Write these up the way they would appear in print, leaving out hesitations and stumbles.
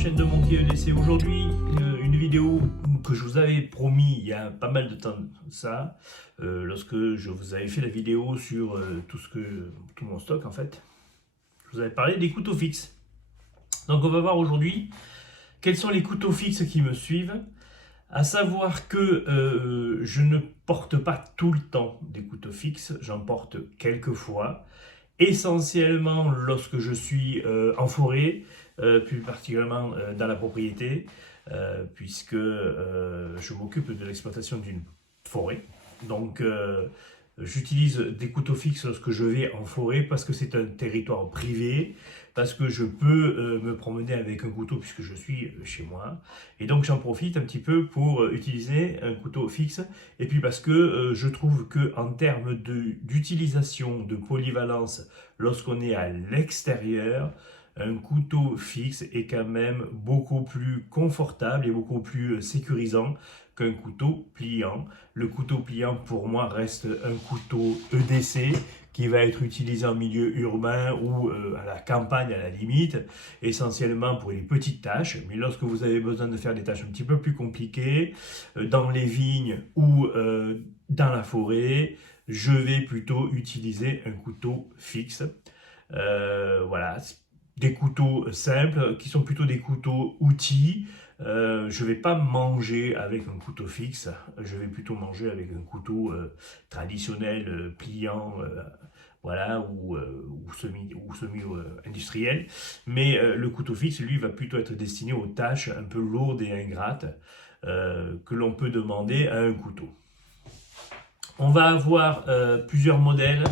chaîne de Monkey EDC. Aujourd'hui, une vidéo que je vous avais promis il y a pas mal de temps de ça, lorsque je vous avais fait la vidéo sur tout mon stock en fait. Je vous avais parlé des couteaux fixes. Donc on va voir aujourd'hui quels sont les couteaux fixes qui me suivent. À savoir que je ne porte pas tout le temps des couteaux fixes, j'en porte quelques fois. Essentiellement lorsque je suis en forêt, plus particulièrement dans la propriété, puisque je m'occupe de l'exploitation d'une forêt. Donc j'utilise des couteaux fixes lorsque je vais en forêt parce que c'est un territoire privé, parce que je peux me promener avec un couteau puisque je suis chez moi. Et donc j'en profite un petit peu pour utiliser un couteau fixe. Et puis parce que je trouve qu'en termes d'utilisation, de polyvalence, lorsqu'on est à l'extérieur, un couteau fixe est quand même beaucoup plus confortable et beaucoup plus sécurisant qu'un couteau pliant. Le couteau pliant pour moi reste un couteau EDC qui va être utilisé en milieu urbain ou à la campagne à la limite, essentiellement pour les petites tâches. Mais lorsque vous avez besoin de faire des tâches un petit peu plus compliquées, dans les vignes ou dans la forêt, je vais plutôt utiliser un couteau fixe. Voilà, des couteaux simples qui sont plutôt des couteaux outils. Je ne vais pas manger avec un couteau fixe, je vais plutôt manger avec un couteau traditionnel, pliant, voilà, ou semi-industriel. Mais le couteau fixe, lui, va plutôt être destiné aux tâches un peu lourdes et ingrates que l'on peut demander à un couteau. On va avoir plusieurs modèles.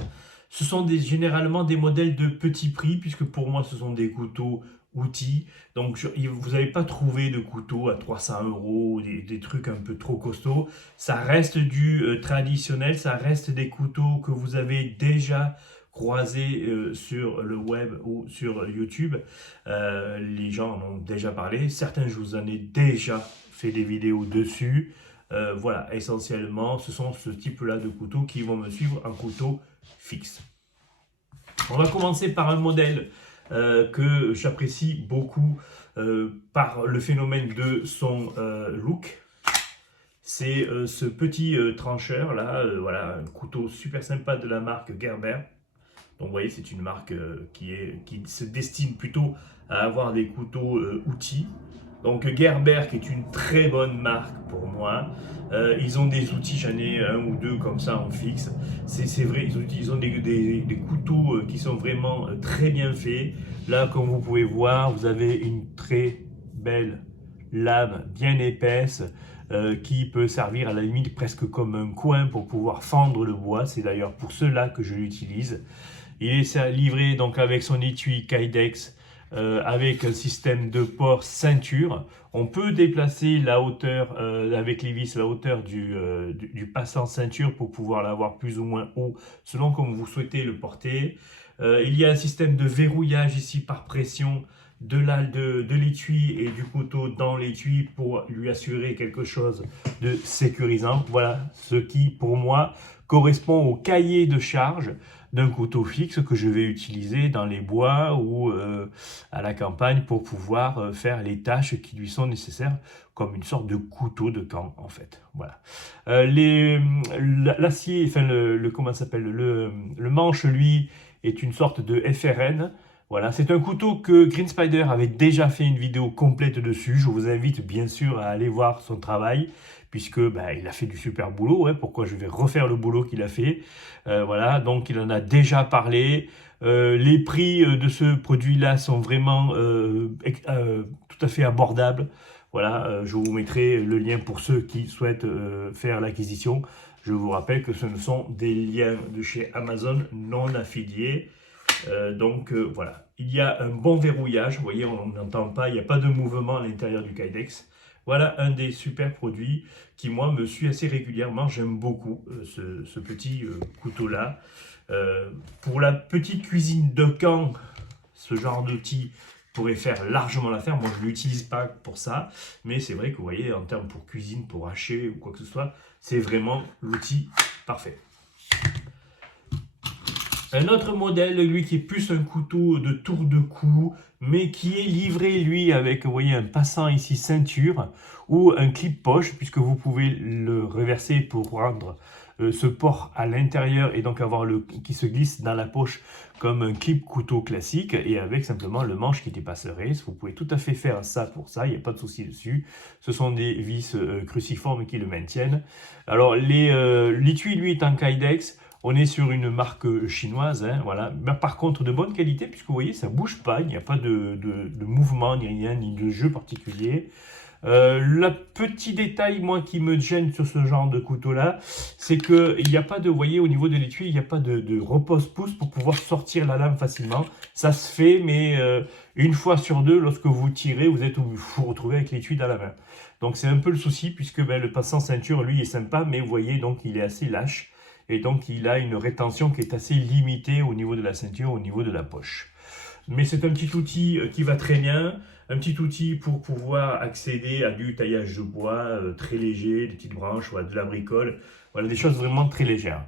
Ce sont généralement des modèles de petit prix, puisque pour moi, ce sont des couteaux outils. Donc, vous n'allez pas trouver de couteaux à 300 €, des trucs un peu trop costauds. Ça reste du traditionnel, ça reste des couteaux que vous avez déjà croisés sur le web ou sur YouTube. Les gens en ont déjà parlé. Certains, je vous en ai déjà fait des vidéos dessus. Voilà, essentiellement, ce sont ce type-là de couteaux qui vont me suivre en couteau fixe. On va commencer par un modèle que j'apprécie beaucoup par le phénomène de son look. C'est ce petit trancheur là, voilà, un couteau super sympa de la marque Gerber. Donc vous voyez, c'est une marque qui se destine plutôt à avoir des couteaux outils. Donc Gerber, qui est une très bonne marque pour moi. Ils ont des outils, j'en ai un ou deux comme ça en fixe. C'est vrai, ils ont des couteaux qui sont vraiment très bien faits. Là, comme vous pouvez voir, vous avez une très belle lame bien épaisse qui peut servir à la limite presque comme un coin pour pouvoir fendre le bois. C'est d'ailleurs pour cela que je l'utilise. Il est livré donc avec son étui Kydex, avec un système de port ceinture. On peut déplacer la hauteur avec les vis, la hauteur du passant ceinture pour pouvoir l'avoir plus ou moins haut selon comme vous souhaitez le porter. Il y a un système de verrouillage ici par pression de l'étui et du couteau dans l'étui pour lui assurer quelque chose de sécurisant. Voilà ce qui pour moi correspond au cahier de charge d'un couteau fixe que je vais utiliser dans les bois ou à la campagne pour pouvoir faire les tâches qui lui sont nécessaires, comme une sorte de couteau de camp en fait. Voilà. L'acier, enfin comment ça s'appelle, le manche lui est une sorte de FRN. Voilà, c'est un couteau que Green Spider avait déjà fait une vidéo complète dessus. Je vous invite bien sûr à aller voir son travail, puisque il a fait du super boulot. Ouais, pourquoi je vais refaire le boulot qu'il a fait. Voilà, donc il en a déjà parlé. Les prix de ce produit-là sont vraiment tout à fait abordables. Voilà, je vous mettrai le lien pour ceux qui souhaitent faire l'acquisition. Je vous rappelle que ce ne sont des liens de chez Amazon non affiliés. Donc voilà, il y a un bon verrouillage, vous voyez, on n'entend pas, il n'y a pas de mouvement à l'intérieur du Kydex. Voilà un des super produits qui moi me suit assez régulièrement, j'aime beaucoup ce petit couteau là. Pour la petite cuisine de camp, ce genre d'outil pourrait faire largement l'affaire. Moi je ne l'utilise pas pour ça, mais c'est vrai que vous voyez, en termes pour cuisine, pour hacher ou quoi que ce soit, c'est vraiment l'outil parfait. Un autre modèle, lui, qui est plus un couteau de tour de cou, mais qui est livré, lui, avec, vous voyez, un passant ici ceinture ou un clip poche, puisque vous pouvez le reverser pour rendre ce port à l'intérieur et donc avoir le qui se glisse dans la poche comme un clip couteau classique et avec simplement le manche qui dépasserait. Vous pouvez tout à fait faire ça pour ça, il n'y a pas de souci dessus. Ce sont des vis cruciformes qui le maintiennent. Alors, l'étui, lui, est en Kydex. On est sur une marque chinoise, hein, voilà. Mais par contre, de bonne qualité, puisque vous voyez, ça ne bouge pas, il n'y a pas de mouvement, ni rien, ni de jeu particulier. Le petit détail, moi, qui me gêne sur ce genre de couteau-là, c'est qu'il n'y a pas de, vous voyez, au niveau de l'étui, il n'y a pas de repose-pouce pour pouvoir sortir la lame facilement. Ça se fait, mais une fois sur deux, lorsque vous tirez, vous vous retrouvez avec l'étui dans la main. Donc c'est un peu le souci, puisque le passant ceinture, lui, est sympa, mais vous voyez, donc il est assez lâche. Et donc il a une rétention qui est assez limitée au niveau de la ceinture, au niveau de la poche. Mais c'est un petit outil qui va très bien, un petit outil pour pouvoir accéder à du taillage de bois très léger, des petites branches, voilà, de la bricole, voilà, des choses vraiment très légères.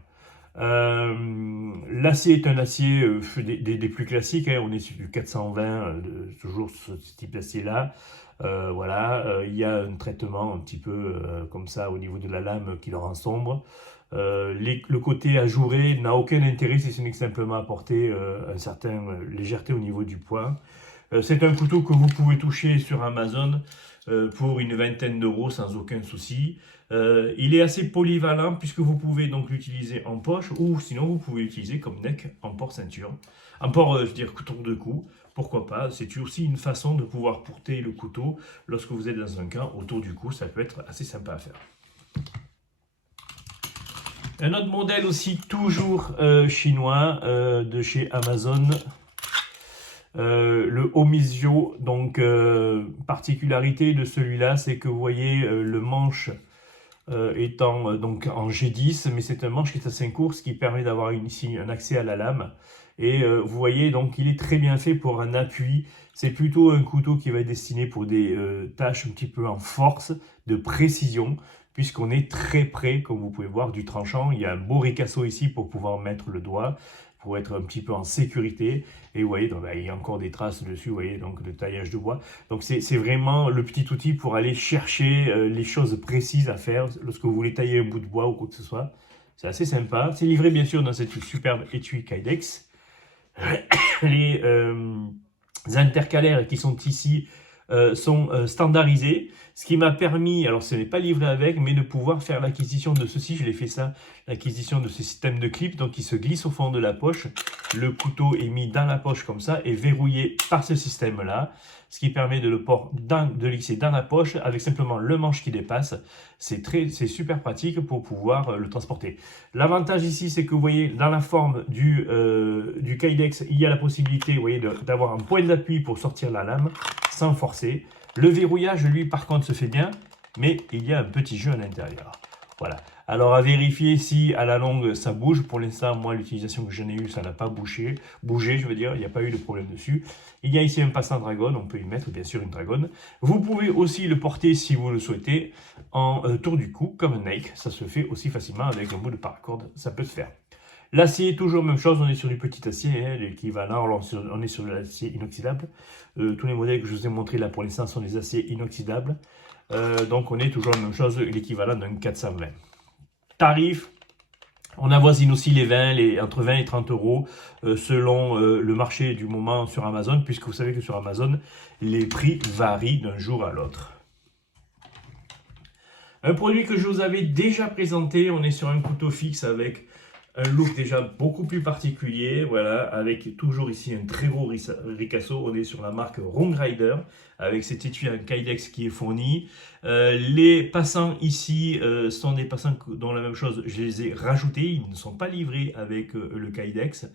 L'acier est un acier des plus classiques, hein, on est sur du 420, toujours ce type d'acier-là. Voilà, il y a un traitement un petit peu comme ça au niveau de la lame qui le rend sombre. Le côté ajouré n'a aucun intérêt si ce n'est que simplement apporter une certaine légèreté au niveau du poing. C'est un couteau que vous pouvez toucher sur Amazon pour une vingtaine d'euros sans aucun souci. Il est assez polyvalent puisque vous pouvez donc l'utiliser en poche ou sinon vous pouvez l'utiliser comme neck en port ceinture. En port, je veux dire, tour de cou. Pourquoi pas? C'est aussi une façon de pouvoir porter le couteau lorsque vous êtes dans un camp autour du cou. Ça peut être assez sympa à faire. Un autre modèle aussi toujours chinois de chez Amazon, le Omizio. Donc particularité de celui-là, c'est que vous voyez le manche étant donc en G10, mais c'est un manche qui est assez court, ce qui permet d'avoir ici un accès à la lame. Et vous voyez, donc il est très bien fait pour un appui. C'est plutôt un couteau qui va être destiné pour des tâches un petit peu en force, de précision, puisqu'on est très près, comme vous pouvez voir, du tranchant. Il y a un beau ricasso ici pour pouvoir mettre le doigt, pour être un petit peu en sécurité. Et vous voyez, donc, il y a encore des traces dessus, vous voyez, donc de taillage de bois. Donc c'est vraiment le petit outil pour aller chercher les choses précises à faire lorsque vous voulez tailler un bout de bois ou quoi que ce soit. C'est assez sympa. C'est livré bien sûr dans cette superbe étui Kydex. Les intercalaires qui sont ici sont standardisés, ce qui m'a permis, alors ce n'est pas livré avec, mais de pouvoir faire l'acquisition de ceci. Je l'ai fait ça, l'acquisition de ce système de clip, donc il se glisse au fond de la poche. Le couteau est mis dans la poche comme ça et verrouillé par ce système-là, ce qui permet de le de lisser dans la poche avec simplement le manche qui dépasse. C'est super pratique pour pouvoir le transporter. L'avantage ici, c'est que vous voyez, dans la forme du Kydex, il y a la possibilité, vous voyez, d'avoir un point d'appui pour sortir la lame sans forcer. Le verrouillage, lui, par contre, se fait bien, mais il y a un petit jeu à l'intérieur. Voilà. Alors, à vérifier si, à la longue, ça bouge. Pour l'instant, moi, l'utilisation que j'en ai eue, ça n'a pas bougé, je veux dire, il n'y a pas eu de problème dessus. Il y a ici un passant dragon, on peut y mettre, bien sûr, une dragonne. Vous pouvez aussi le porter, si vous le souhaitez, en tour du cou, comme un Nike. Ça se fait aussi facilement avec un bout de paracorde, ça peut se faire. L'acier, toujours même chose, on est sur du petit acier, hein, l'équivalent, on est sur de l'acier inoxydable. Tous les modèles que je vous ai montrés là pour l'instant sont des aciers inoxydables. Donc on est toujours la même chose, l'équivalent d'un 420. Tarif, on avoisine aussi les 20, entre 20 et 30 euros selon le marché du moment sur Amazon, puisque vous savez que sur Amazon, les prix varient d'un jour à l'autre. Un produit que je vous avais déjà présenté, on est sur un couteau fixe avec un look déjà beaucoup plus particulier, voilà, avec toujours ici un très gros ricasso. On est sur la marque Wrong Rider, avec cet étui en Kydex qui est fourni. Les passants ici sont des passants dont la même chose, je les ai rajoutés, ils ne sont pas livrés avec le Kydex.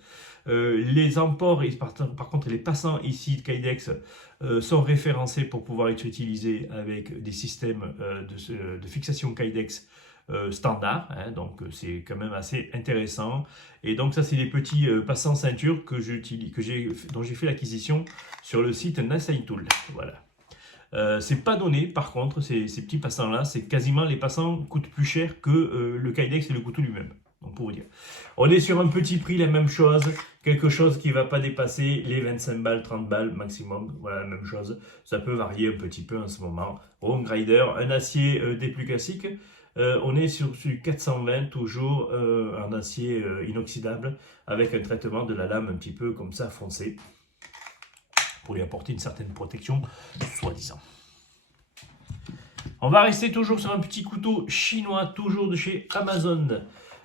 Les emports, par contre les passants ici de Kydex sont référencés pour pouvoir être utilisés avec des systèmes de fixation Kydex standard, hein, donc c'est quand même assez intéressant. Et donc ça, c'est des petits passants ceinture dont j'ai fait l'acquisition sur le site Nasai Tool. Voilà. C'est pas donné, par contre, ces petits passants là, c'est quasiment, les passants coûtent plus cher que le Kydex et le couteau lui-même. Donc pour vous dire. On est sur un petit prix, la même chose. Quelque chose qui ne va pas dépasser les 25 balles, 30 balles maximum. Voilà, la même chose. Ça peut varier un petit peu en ce moment. Roam Rider, un acier des plus classiques. On est sur 420, toujours en acier inoxydable, avec un traitement de la lame un petit peu comme ça foncé, pour lui apporter une certaine protection, soi-disant. On va rester toujours sur un petit couteau chinois, toujours de chez Amazon.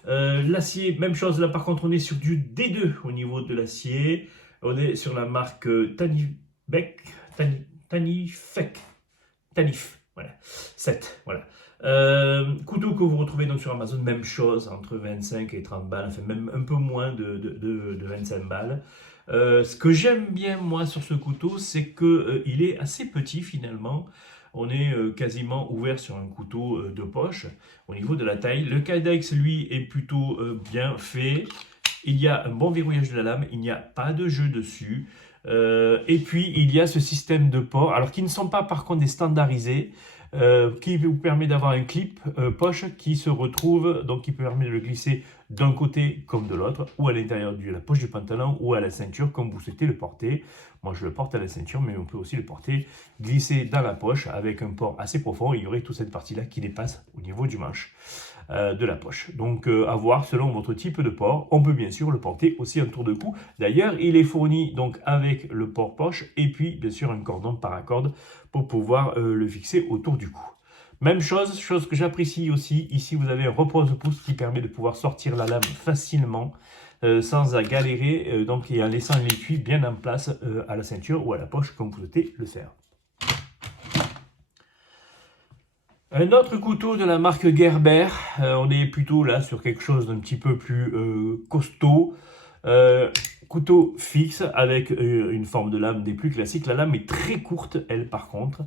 L'acier, même chose, là par contre on est sur du D2 au niveau de l'acier. On est sur la marque Tanif, voilà, 7, voilà. Couteau que vous retrouvez donc sur Amazon, même chose, entre 25 et 30 balles, enfin même un peu moins de 25 balles. Ce que j'aime bien moi sur ce couteau, c'est qu'il est assez petit finalement. On est quasiment ouvert sur un couteau de poche au niveau de la taille. Le Kydex, lui, est plutôt bien fait. Il y a un bon verrouillage de la lame, il n'y a pas de jeu dessus. Et puis, il y a ce système de port, alors qui ne sont pas par contre des standardisés, qui vous permet d'avoir un clip poche qui se retrouve, donc qui permet de le glisser d'un côté comme de l'autre, ou à l'intérieur de la poche du pantalon, ou à la ceinture, comme vous souhaitez le porter. Moi, je le porte à la ceinture, mais on peut aussi le porter glissé dans la poche avec un port assez profond. Il y aurait toute cette partie-là qui dépasse au niveau du manche de la poche. Donc, à voir selon votre type de port. On peut bien sûr le porter aussi en tour de cou. D'ailleurs, il est fourni donc avec le port poche et puis bien sûr un cordon paracorde pour pouvoir le fixer autour du cou. Même chose que j'apprécie aussi, ici vous avez un repose-pouce qui permet de pouvoir sortir la lame facilement sans galérer, donc, et en laissant l'étui bien en place à la ceinture ou à la poche comme vous souhaitez le faire. Un autre couteau de la marque Gerber, on est plutôt là sur quelque chose d'un petit peu plus costaud. Couteau fixe avec une forme de lame des plus classiques. La lame est très courte, elle par contre.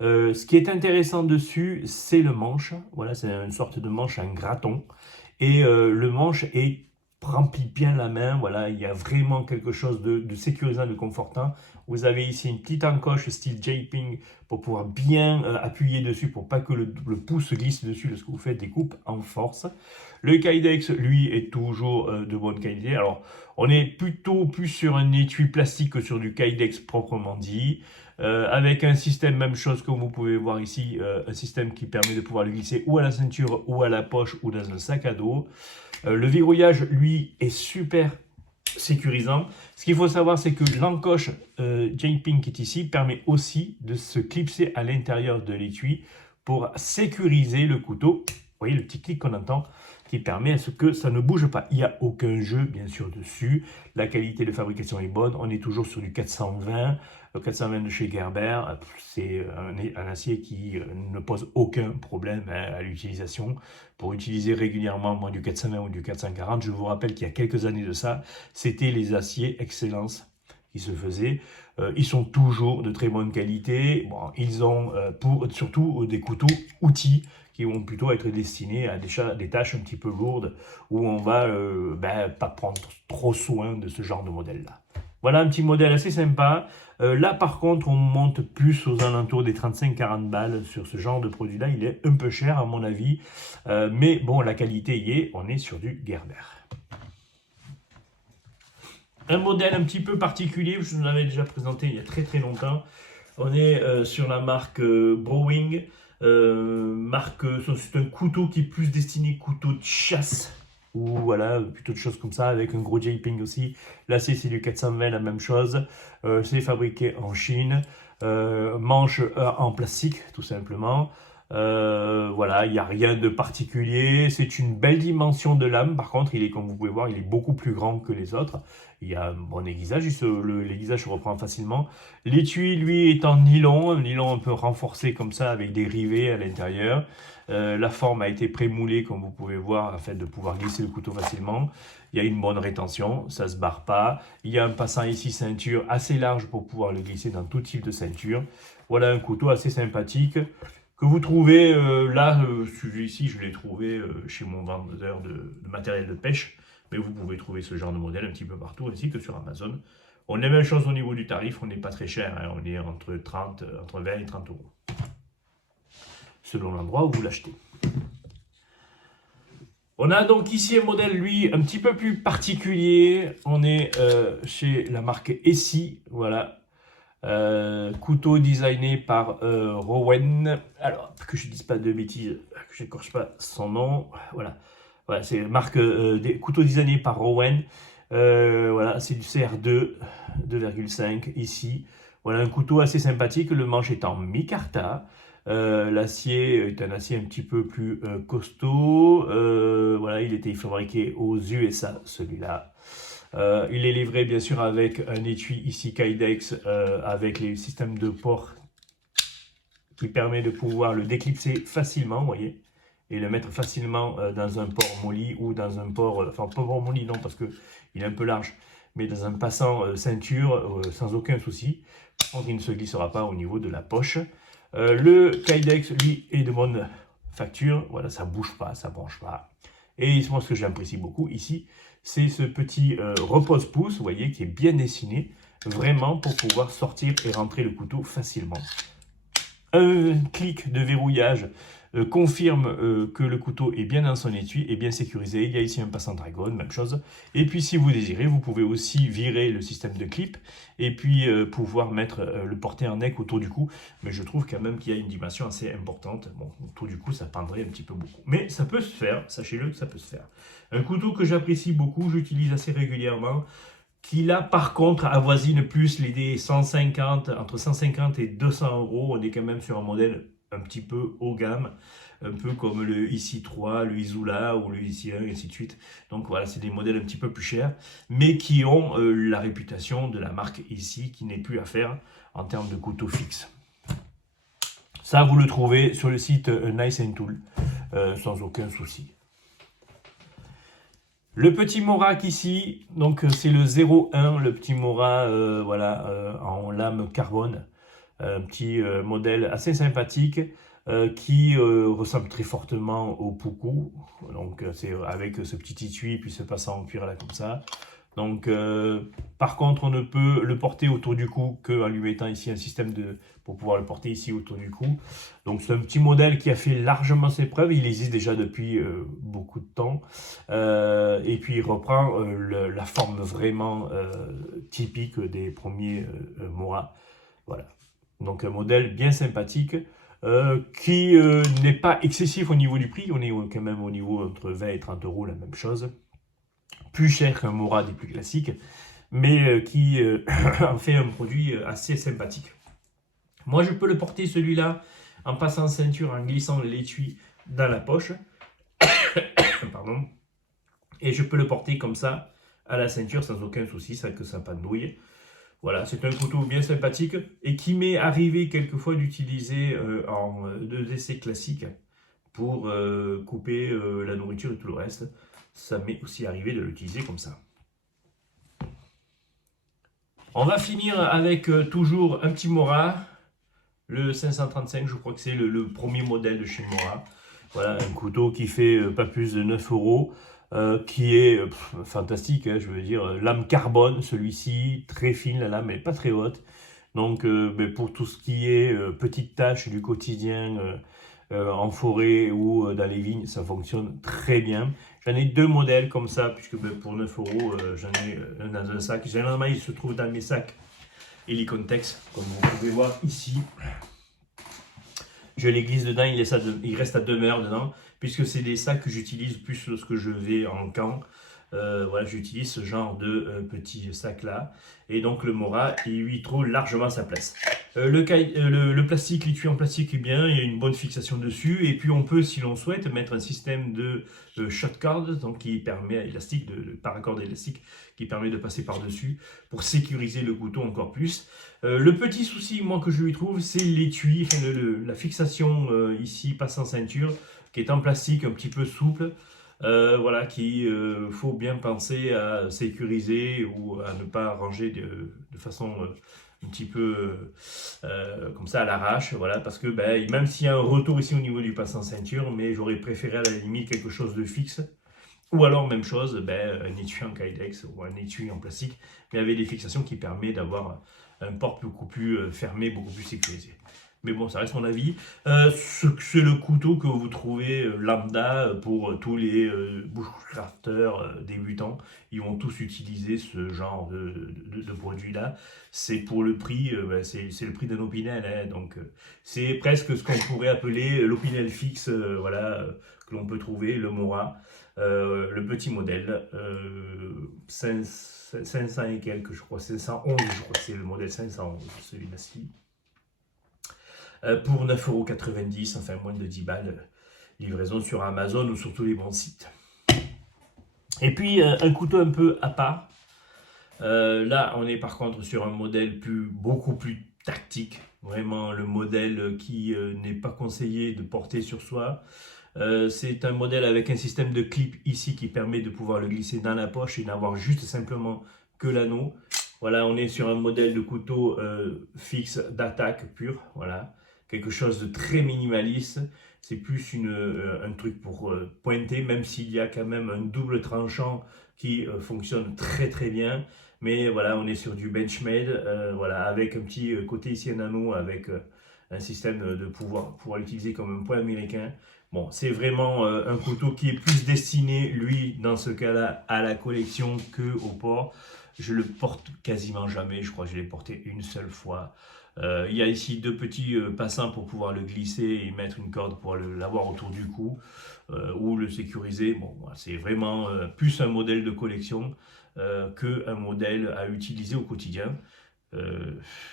Ce qui est intéressant dessus, c'est le manche. Voilà, c'est une sorte de manche, un graton. Et le manche remplit bien la main. Voilà, il y a vraiment quelque chose de sécurisant, de confortant. Vous avez ici une petite encoche style J-Ping pour pouvoir bien appuyer dessus pour pas que le pouce glisse dessus lorsque vous faites des coupes en force. Le Kydex, lui, est toujours de bonne qualité. Alors, on est plutôt plus sur un étui plastique que sur du Kydex proprement dit. Avec un système, même chose comme vous pouvez voir ici, un système qui permet de pouvoir le glisser ou à la ceinture ou à la poche ou dans un sac à dos. Le verrouillage, lui, est super sécurisant. Ce qu'il faut savoir, c'est que l'encoche J-Ping qui est ici permet aussi de se clipser à l'intérieur de l'étui pour sécuriser le couteau. Vous voyez le petit clic qu'on entend qui permet à ce que ça ne bouge pas. Il n'y a aucun jeu, bien sûr, dessus. La qualité de fabrication est bonne. On est toujours sur du 420. Le 420 de chez Gerber, c'est un acier qui ne pose aucun problème à l'utilisation. Pour utiliser régulièrement du 420 ou du 440, je vous rappelle qu'il y a quelques années de ça, c'était les aciers Excellence qui se faisaient. Ils sont toujours de très bonne qualité. Bon, ils ont surtout des couteaux outils qui vont plutôt être destinés à des tâches un petit peu lourdes où on va pas prendre trop soin de ce genre de modèle-là. Voilà un petit modèle assez sympa. Là, par contre, on monte plus aux alentours des 35-40 balles sur ce genre de produit-là. Il est un peu cher, à mon avis. Mais bon, la qualité y est. On est sur du Gerber. Un modèle un petit peu particulier, je vous l'avais déjà présenté il y a très très longtemps. On est sur la marque Browning. C'est un couteau qui est plus destiné couteau de chasse. Ou voilà, plutôt de choses comme ça, avec un gros J-Ping aussi. L'acier, c'est du 420, la même chose. C'est fabriqué en Chine. Manche en plastique, tout simplement. Voilà, il n'y a rien de particulier. C'est une belle dimension de lame. Par contre, comme vous pouvez voir, il est beaucoup plus grand que les autres. Il y a un bon aiguisage. L'aiguisage se reprend facilement. L'étui, lui, est en nylon. Un nylon un peu renforcé comme ça, avec des rivets à l'intérieur. La forme a été prémoulée, comme vous pouvez voir, afin de pouvoir glisser le couteau facilement. Il y a une bonne rétention, ça ne se barre pas. Il y a un passant ici ceinture assez large pour pouvoir le glisser dans tout type de ceinture. Voilà un couteau assez sympathique que vous trouvez celui ici, je l'ai trouvé chez mon vendeur de matériel de pêche. Mais vous pouvez trouver ce genre de modèle un petit peu partout, ainsi que sur Amazon. On est la même chose au niveau du tarif, on n'est pas très cher. Hein, on est entre 20 et 30 euros. Selon l'endroit où vous l'achetez. On a donc ici un modèle, lui, un petit peu plus particulier. On est chez la marque Essie, voilà. Couteau designé par Rowan. Alors, que je ne dise pas de bêtises, que je n'écorche pas son nom. Voilà, voilà, c'est la marque des couteaux designés par Rowan. Voilà, c'est du CR2 2,5 ici. Voilà, un couteau assez sympathique. Le manche est en micarta. L'acier est un acier un petit peu plus costaud. Voilà, il était fabriqué aux USA, celui-là. Il est livré bien sûr avec un étui ici Kydex avec les systèmes de port qui permet de pouvoir le déclipser facilement, vous voyez, et le mettre facilement dans un port molly ou dans un port, enfin pas port molly non parce que il est un peu large, mais dans un passant ceinture sans aucun souci. Par contre, il ne se glissera pas au niveau de la poche. Le Kydex, lui, est de bonne facture. Voilà, ça bouge pas, ça branche pas. Et moi, ce que j'apprécie beaucoup ici, c'est ce petit repose-pouce, vous voyez, qui est bien dessiné, vraiment pour pouvoir sortir et rentrer le couteau facilement. Un clic de verrouillage confirme que le couteau est bien dans son étui, est bien sécurisé. Il y a ici un passant dragon, même chose. Et puis si vous désirez, vous pouvez aussi virer le système de clip et puis pouvoir mettre le porter en neck autour du cou. Mais je trouve quand même qu'il y a une dimension assez importante. Bon, autour du cou, ça pendrait un petit peu beaucoup. Mais ça peut se faire, sachez-le que ça peut se faire. Un couteau que j'apprécie beaucoup, j'utilise assez régulièrement, qui là par contre avoisine plus les 150, entre 150 et 200 euros. On est quand même sur un modèle un petit peu haut gamme, un peu comme le IC3, le Izula ou le IC1 et ainsi de suite. Donc voilà, c'est des modèles un petit peu plus chers, mais qui ont la réputation de la marque ici, qui n'est plus à faire en termes de couteau fixe. Ça, vous le trouvez sur le site Nice & Tool, sans aucun souci. Le petit Morak ici, donc c'est le 01, le petit Morak voilà, en lame carbone. Un petit modèle assez sympathique qui ressemble très fortement au Puku. Donc c'est avec ce petit étui puis ce passant en cuir là comme ça. Donc par contre on ne peut le porter autour du cou qu'en lui mettant ici un système pour pouvoir le porter ici autour du cou. Donc c'est un petit modèle qui a fait largement ses preuves. Il existe déjà depuis beaucoup de temps. Et puis il reprend la forme vraiment typique des premiers Mora. Voilà. Donc un modèle bien sympathique qui n'est pas excessif au niveau du prix. On est quand même au niveau entre 20 et 30 euros, la même chose. Plus cher qu'un Mora des plus classiques, mais qui en fait un produit assez sympathique. Moi, je peux le porter celui-là en passant ceinture, en glissant l'étui dans la poche. Pardon. Et je peux le porter comme ça à la ceinture sans aucun souci, sans que ça pendouille. Voilà, c'est un couteau bien sympathique et qui m'est arrivé quelquefois d'utiliser en 2DC classique pour couper la nourriture et tout le reste. Ça m'est aussi arrivé de l'utiliser comme ça. On va finir avec toujours un petit Mora, le 535, je crois que c'est le premier modèle de chez Mora. Voilà, un couteau qui fait pas plus de 9 euros. Qui est fantastique, hein, je veux dire, lame carbone, celui-ci, très fine, la lame n'est pas très haute, donc pour tout ce qui est petites tâches du quotidien en forêt ou dans les vignes, ça fonctionne très bien. J'en ai deux modèles comme ça, puisque pour 9 euros, j'en ai un dans un sac. Généralement, il se trouve dans mes sacs Helicontex, comme vous pouvez voir ici. Je les glisse dedans, il reste à demeure dedans, puisque c'est des sacs que j'utilise plus lorsque je vais en camp. Voilà, j'utilise ce genre de petits sacs là. Et donc le Mora, il lui trouve largement sa place. Le plastique, l'étui en plastique est bien, il y a une bonne fixation dessus. Et puis on peut, si l'on souhaite, mettre un système de shotcord, donc qui permet élastique, de paracorde élastique, qui permet de passer par-dessus pour sécuriser le couteau encore plus. Le petit souci, moi, que je lui trouve, c'est l'étui, enfin, la fixation ici, passant ceinture, qui est en plastique, un petit peu souple. Voilà, qu'il faut bien penser à sécuriser ou à ne pas ranger de façon un petit peu comme ça à l'arrache, voilà, parce que même s'il y a un retour ici au niveau du passant ceinture, mais j'aurais préféré à la limite quelque chose de fixe, ou alors même chose, un étui en Kydex ou un étui en plastique, mais avec des fixations qui permettent d'avoir un port beaucoup plus fermé, beaucoup plus sécurisé. Mais bon, ça reste mon avis. C'est le couteau que vous trouvez lambda pour tous les bushcrafters débutants. Ils vont tous utiliser ce genre de produit-là. C'est pour le prix, c'est le prix d'un Opinel. Hein, donc, c'est presque ce qu'on pourrait appeler l'Opinel fixe, voilà, que l'on peut trouver, le Mora. Le petit modèle, 500 et quelques, je crois, 511, je crois que c'est le modèle 511, celui-ci. Pour 9,90 €, enfin moins de 10 balles, livraison sur Amazon ou sur tous les bons sites. Et puis un couteau un peu à part. Là, on est par contre sur un modèle beaucoup plus tactique. Vraiment le modèle qui n'est pas conseillé de porter sur soi. C'est un modèle avec un système de clip ici qui permet de pouvoir le glisser dans la poche et n'avoir juste simplement que l'anneau. Voilà, on est sur un modèle de couteau fixe d'attaque pure. Voilà, quelque chose de très minimaliste. C'est plus un truc pour pointer, même s'il y a quand même un double tranchant qui fonctionne très très bien. Mais voilà, on est sur du Benchmade, voilà, avec un petit côté ici un anneau, avec un système de pouvoir l'utiliser comme un point américain. Bon, c'est vraiment un couteau qui est plus destiné, lui, dans ce cas-là, à la collection que au port. Je le porte quasiment jamais, je crois que je l'ai porté une seule fois. Il y a ici deux petits passants pour pouvoir le glisser et mettre une corde pour l'avoir autour du cou ou le sécuriser. Bon, voilà, c'est vraiment plus un modèle de collection qu'un modèle à utiliser au quotidien.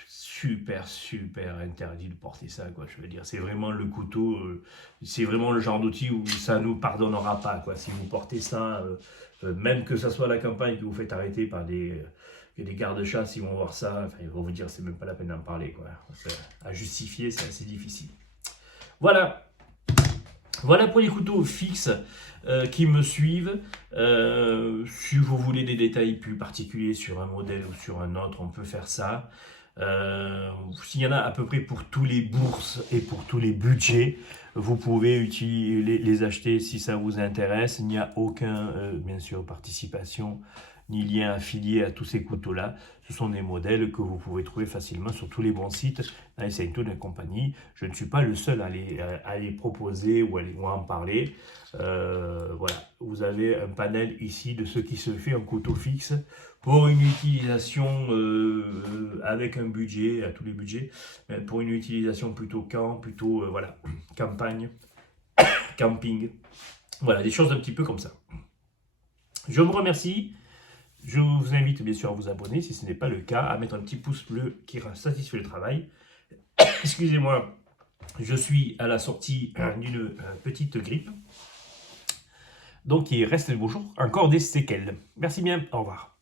Super interdit de porter ça, quoi. Je veux dire, c'est vraiment le couteau, c'est vraiment le genre d'outil où ça nous pardonnera pas, quoi. Si vous portez ça, même que ça soit à la campagne, que vous faites arrêter par des gardes-chasse, ils vont voir ça, enfin, ils vont vous dire c'est même pas la peine d'en parler, quoi. À justifier, c'est assez difficile. Voilà. Voilà pour les couteaux fixes qui me suivent. Si vous voulez des détails plus particuliers sur un modèle ou sur un autre, on peut faire ça. S'il y en a à peu près pour tous les bourses et pour tous les budgets, vous pouvez les acheter si ça vous intéresse. Il n'y a aucun, bien sûr, participation ni lien affilié à tous ces couteaux-là. Ce sont des modèles que vous pouvez trouver facilement sur tous les bons sites, Nice&Tone et compagnie. Je ne suis pas le seul à les proposer ou à en parler. Voilà, vous avez un panel ici de ce qui se fait en couteau fixe pour une utilisation avec un budget, à tous les budgets, pour une utilisation plutôt voilà, campagne, camping. Voilà, des choses un petit peu comme ça. Je vous remercie. Je vous invite bien sûr à vous abonner si ce n'est pas le cas, à mettre un petit pouce bleu qui satisfait le travail. Excusez-moi, je suis à la sortie d'une petite grippe. Donc il reste encore des séquelles. Merci bien, au revoir.